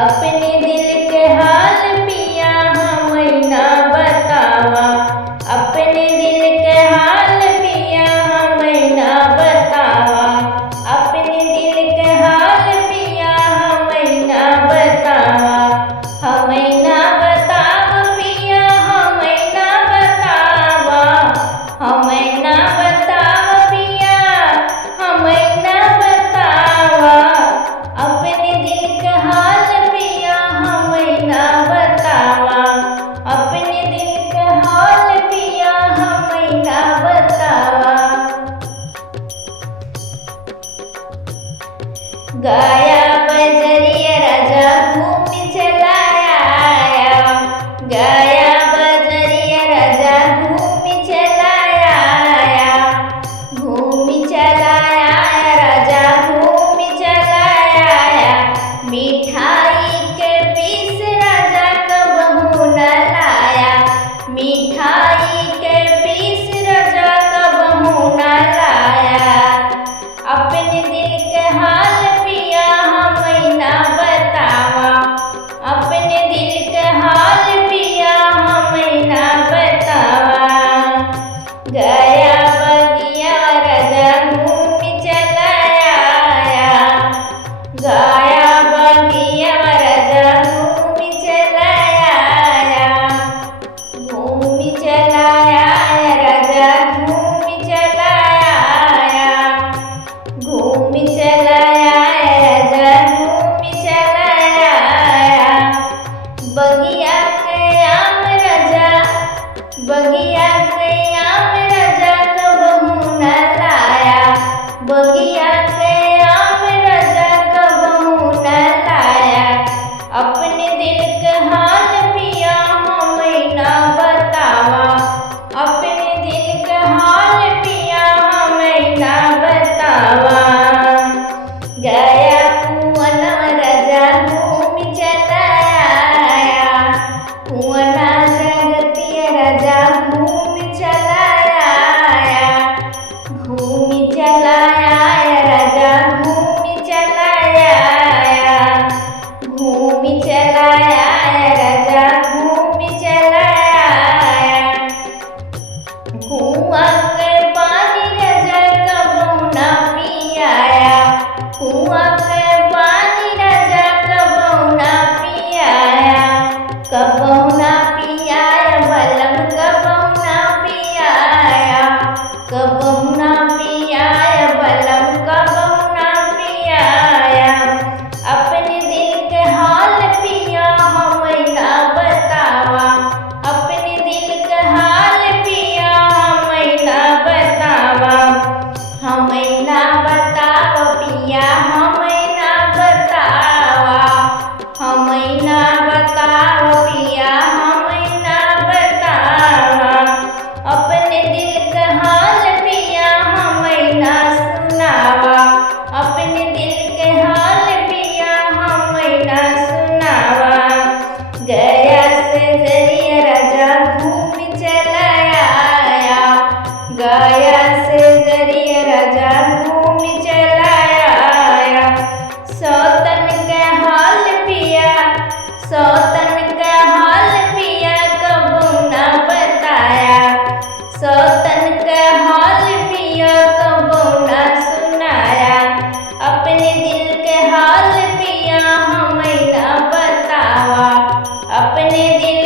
अपने दिल के हाल पिया हमें ना बतावा। अपने दिल के हाल पिया हमें ना बतावा। अपने दिल के हाल पिया हमें ना बतावा। हमें ना बतावा पिया हमें ना बतावा। हमें ना बतावा पिया हमें ना बतावा। अपने दिल के हाल पिया हमें ना बतावा। अपने दिल के हाल पिया हमें ना बतावा। गाया बजरिया राजा घूमि चला आया। गाया बजरिया राजा घूमि चला आया। घूमि चला आया राजा घूमि चला आया। मिठाई के पीस राजा कबहू न लाया। मिठाई के पीस राजा कबहू न लाया। अपने दिल के हाल पिया हमें ना बतावा। अपने दिल के हाल पिया हमें ना बतावा। गया बगिया राजा घूमि चला आया। गया बगिया राजा घूमि चला आया। घूमि चला आया राजा घूमि चला आया। घूमि चला आया राजा घूमि चला आया। बगिया के आम राजा बगिया के आम राजा कबहू न लाया। बगिया के आम राजा कबहू न लाया। अपने दिल के हाल पिया हमें ना बतावा। अपने दिल के हाल पिया हमें ना बतावा। गया कुआं राजा घूमि चला आया। कुआं जगतिया राजा घूमि चला आया। घूमि चला आया राजा घूमि चला आया। घूमि चला आया राजा घूमि चला आया। कुआं के पानी राजा कबहू न पियाया। कुआं के पानी राजा कबहू न पियाया। कबहू न पियाया बलम कबहू न पियाया। कबहू न पियाया बलम कबहू न पियाया। अपने दिल के हाल पिया हमें ना बतावा। अपने दिल के हाल पिया हमें ना बतावा। हमें ना बतावा पिया हमें ना बतावा। हमें ना बतावा पिया हमें ना बतावा। अपने दिल के हाल पिया हमें ना सुनावा। अपने दिल के हाल पिया हमें ना सुनावा। गया से जरिया राजा घूमि चला आया। गया से जरिया राजा घूमि चला आया। सौतन के हाल पिया सौतन के हाल पिया कबहू न बताया। सौतन के हाल पिया कबहू न सुनाया। अपने दिल के हाल पिया हमें ना बतावा। अपने दिल